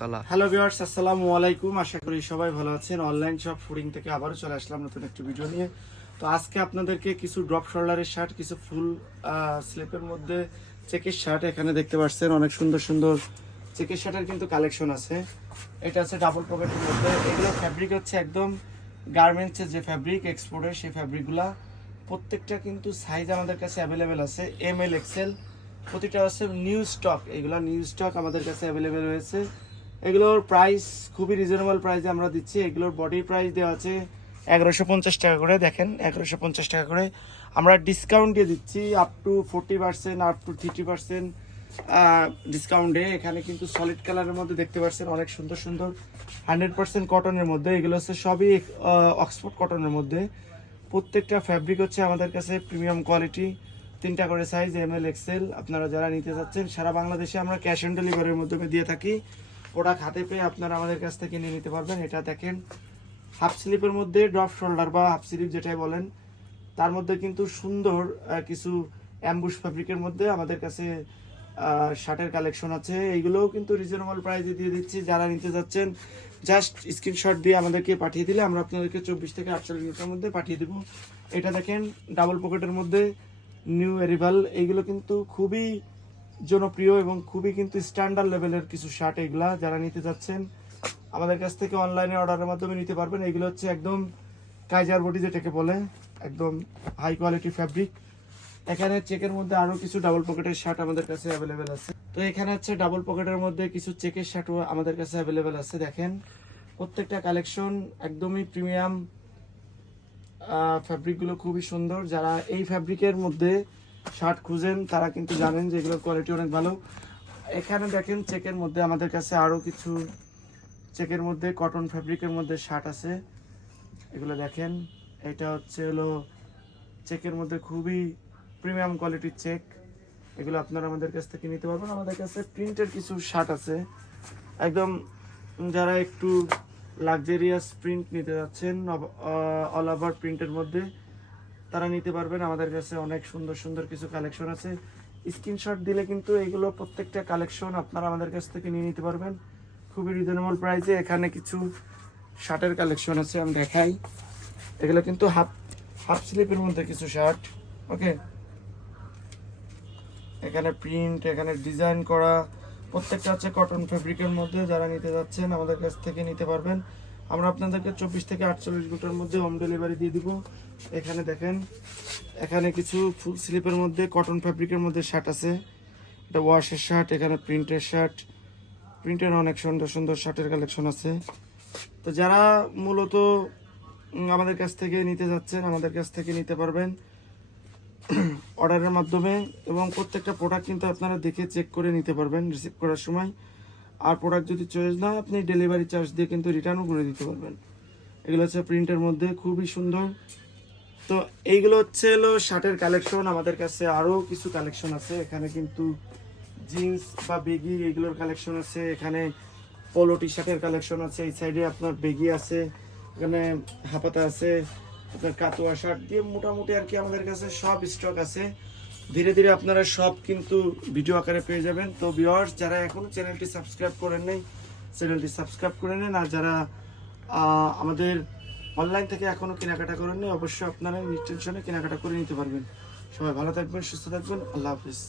কালা hello viewers আসসালামু আলাইকুম। আশা করি সবাই ভালো আছেন। অনলাইন শপ ফুডিং থেকে আবারও চলে আসলাম নতুন একটি ভিডিও নিয়ে। তো আজকে আপনাদেরকে কিছু ড্রপ শোল্ডারের শার্ট কিছু ফুল স্লিপের মধ্যে চেকের শার্ট এখানে দেখতে পাচ্ছেন। অনেক সুন্দর সুন্দর চেকের শার্টের কিন্তু কালেকশন আছে। এটা আছে ডাবল পকেটের মধ্যে। এগুলো ফ্যাব্রিক হচ্ছে একদম গার্মেন্টসের যে ফ্যাব্রিক এক্সপোর্টের সেই ফ্যাব্রিকগুলা প্রত্যেকটা কিন্তু সাইজ আমাদের কাছে অ্যাভেলেবেল আছে। এম এল এক্সেল প্রতিটা হচ্ছে নিউ স্টক এগুলো নিউ স্টক আমাদের কাছে অ্যাভেলেবেল রয়েছে। এগুলোর প্রাইস খুবই রিজনেবল প্রাইসে আমরা দিচ্ছি। এগুলোর বডি প্রাইস দেওয়া আছে এগারোশো পঞ্চাশ টাকা করে, দেখেন, এগারোশো পঞ্চাশ টাকা করে। আমরা ডিসকাউন্ট দিয়ে দিচ্ছি up to forty percent up to thirty percent ডিসকাউন্টে এখানে কিন্তু সলিড কালারের মধ্যে দেখতে পাচ্ছেন, অনেক সুন্দর সুন্দর। হান্ড্রেড পার্সেন্ট কটনের মধ্যে। এগুলো হচ্ছে সবই অক্সফোর্ড কটনের মধ্যে। প্রত্যেকটা ফ্যাব্রিক হচ্ছে আমাদের কাছে প্রিমিয়াম কোয়ালিটি তিনটা করে সাইজ এম এল এক্সেল আপনারা যারা নিতে চাচ্ছেন, সারা বাংলাদেশে আমরা ক্যাশ অন ডেলিভারির মাধ্যমে দিয়ে থাকি। প্রোডাক্ট হাতে পেয়ে আপনারা আমাদের কাছ থেকে নিয়ে নিতে পারবেন। এটা দেখেন, হাফ স্লিপের মধ্যে ড্রপ শোল্ডার বা হাফ স্লিপ যেটাই বলেন, তার মধ্যে কিন্তু সুন্দর কিছু অ্যাম্বুশ ফ্যাব্রিকের মধ্যে আমাদের কাছে শার্টের কালেকশন আছে। এইগুলোও কিন্তু রিজনেবল প্রাইসে দিয়ে দিচ্ছি। যারা নিতে যাচ্ছেন জাস্ট স্ক্রিনশট দিয়ে আমাদেরকে পাঠিয়ে দিলে আমরা আপনাদেরকে চব্বিশ থেকে আটচল্লিশ মিনিটের মধ্যে পাঠিয়ে দেবো। এটা দেখেন ডাবল পকেটের মধ্যে নিউ এরিভাল এইগুলো কিন্তু খুবই জনপ্রিয় এবং খুবই কিন্তু স্ট্যান্ডার্ড লেভেলের কিছু শার্ট এগুলা যারা নিতে যাচ্ছেন, আমাদের কাছ থেকে অনলাইনে অর্ডারের মাধ্যমে নিতে পারবেন। এগুলো হচ্ছে একদম কাইজার বডি যেটাকে বলে, একদম হাই কোয়ালিটি ফ্যাব্রিক এখানে চেকের মধ্যে আরও কিছু ডাবল পকেটের শার্ট আমাদের কাছে অ্যাভেলেবেল আছে। তো এখানে হচ্ছে ডাবল পকেটের মধ্যে কিছু চেকের শার্টও আমাদের কাছে অ্যাভেলেবেল আছে, দেখেন। প্রত্যেকটা কালেকশন একদমই প্রিমিয়াম ফ্যাব্রিকগুলো খুবই সুন্দর। যারা এই ফ্যাব্রিকের মধ্যে শার্ট খুঁজেন, তারা কিন্তু জানেন যে এগুলোর কোয়ালিটি অনেক ভালো। এখানে দেখেন চেকের মধ্যে আমাদের কাছে আরও কিছু চেকের মধ্যে কটন ফ্যাব্রিকের মধ্যে শার্ট আছে। এগুলো দেখেন, এটা হচ্ছে হলো চেকের মধ্যে খুবই প্রিমিয়াম কোয়ালিটির চেক এগুলো আপনারা আমাদের কাছ থেকে নিতে পারবেন। আমাদের কাছে প্রিন্টের কিছু শার্ট আছে। একদম যারা একটু লাক্সারিয়াস প্রিন্ট নিতে যাচ্ছেন অল ওভার প্রিন্টের মধ্যে তারা নিতে পারবেন। আমাদের কাছে অনেক সুন্দর সুন্দর কিছু কালেকশন আছে। স্ক্রিনশট দিলে কিন্তু এগুলো প্রত্যেকটা কালেকশন আপনারা আমাদের কাছ থেকে নিয়ে নিতে পারবেন। খুবই রিজনেবল প্রাইসে এখানে কিছু শার্টের কালেকশন আছে, আমি দেখাই। এগুলো কিন্তু হাফ হাফ স্লিপের মধ্যে কিছু শার্ট ওকে এখানে প্রিন্ট এখানে ডিজাইন করা, প্রত্যেকটা হচ্ছে কটন ফেব্রিকের মধ্যে যারা নিতে যাচ্ছেন আমাদের কাছ থেকে নিতে পারবেন। আমরা আপনাদেরকে চব্বিশ থেকে আটচল্লিশ ঘণ্টার মধ্যে হোম ডেলিভারি দিয়ে দিব। এখানে দেখেন, এখানে কিছু ফুল স্লিপের মধ্যে কটন ফ্যাব্রিকের মধ্যে শার্ট আছে। এটা ওয়াশের শার্ট এখানে প্রিন্টের শার্ট প্রিন্টের অনেক সুন্দর সুন্দর শার্টের কালেকশন আছে। তো যারা মূলত আমাদের কাছ থেকে নিতে যাচ্ছেন, আমাদের কাছ থেকে নিতে পারবেন অর্ডারের মাধ্যমে এবং প্রত্যেকটা প্রোডাক্ট কিন্তু আপনারা দেখে চেক করে নিতে পারবেন রিসিভ করার সময়। আর প্রোডাক্ট যদি চয়েস না আপনি ডেলিভারি চার্জ দিয়ে কিন্তু রিটার্নও করে দিতে পারবেন। এগুলো হচ্ছে প্রিন্টের মধ্যে, খুবই সুন্দর। তো এইগুলো হচ্ছে হলো শার্টের কালেকশন আমাদের কাছে আরও কিছু কালেকশন আছে। এখানে কিন্তু জিন্স বা বেগি এগুলোর কালেকশন আছে। এখানে পোলো টি শার্টের কালেকশন আছে। এই সাইডে আপনার বেগি আছে, এখানে হাপাতা আছে, আপনার কাতুয়া শার্ট দিয়ে মোটামুটি আর কি আমাদের কাছে সব স্টক আছে। ধীরে ধীরে আপনারা সব কিন্তু ভিডিও আকারে পেয়ে যাবেন। তো ভিউয়ার্স যারা এখনও চ্যানেলটি সাবস্ক্রাইব করেন নাই চ্যানেলটি সাবস্ক্রাইব করে নেন। আর যারা আমাদের অনলাইন থেকে এখনও কেনাকাটা করেন করেননি অবশ্যই আপনারা নিশ্চিত কেনাকাটা করে নিতে পারবেন। সবাই ভালো থাকবেন, সুস্থ থাকবেন। আল্লাহ হাফিজ।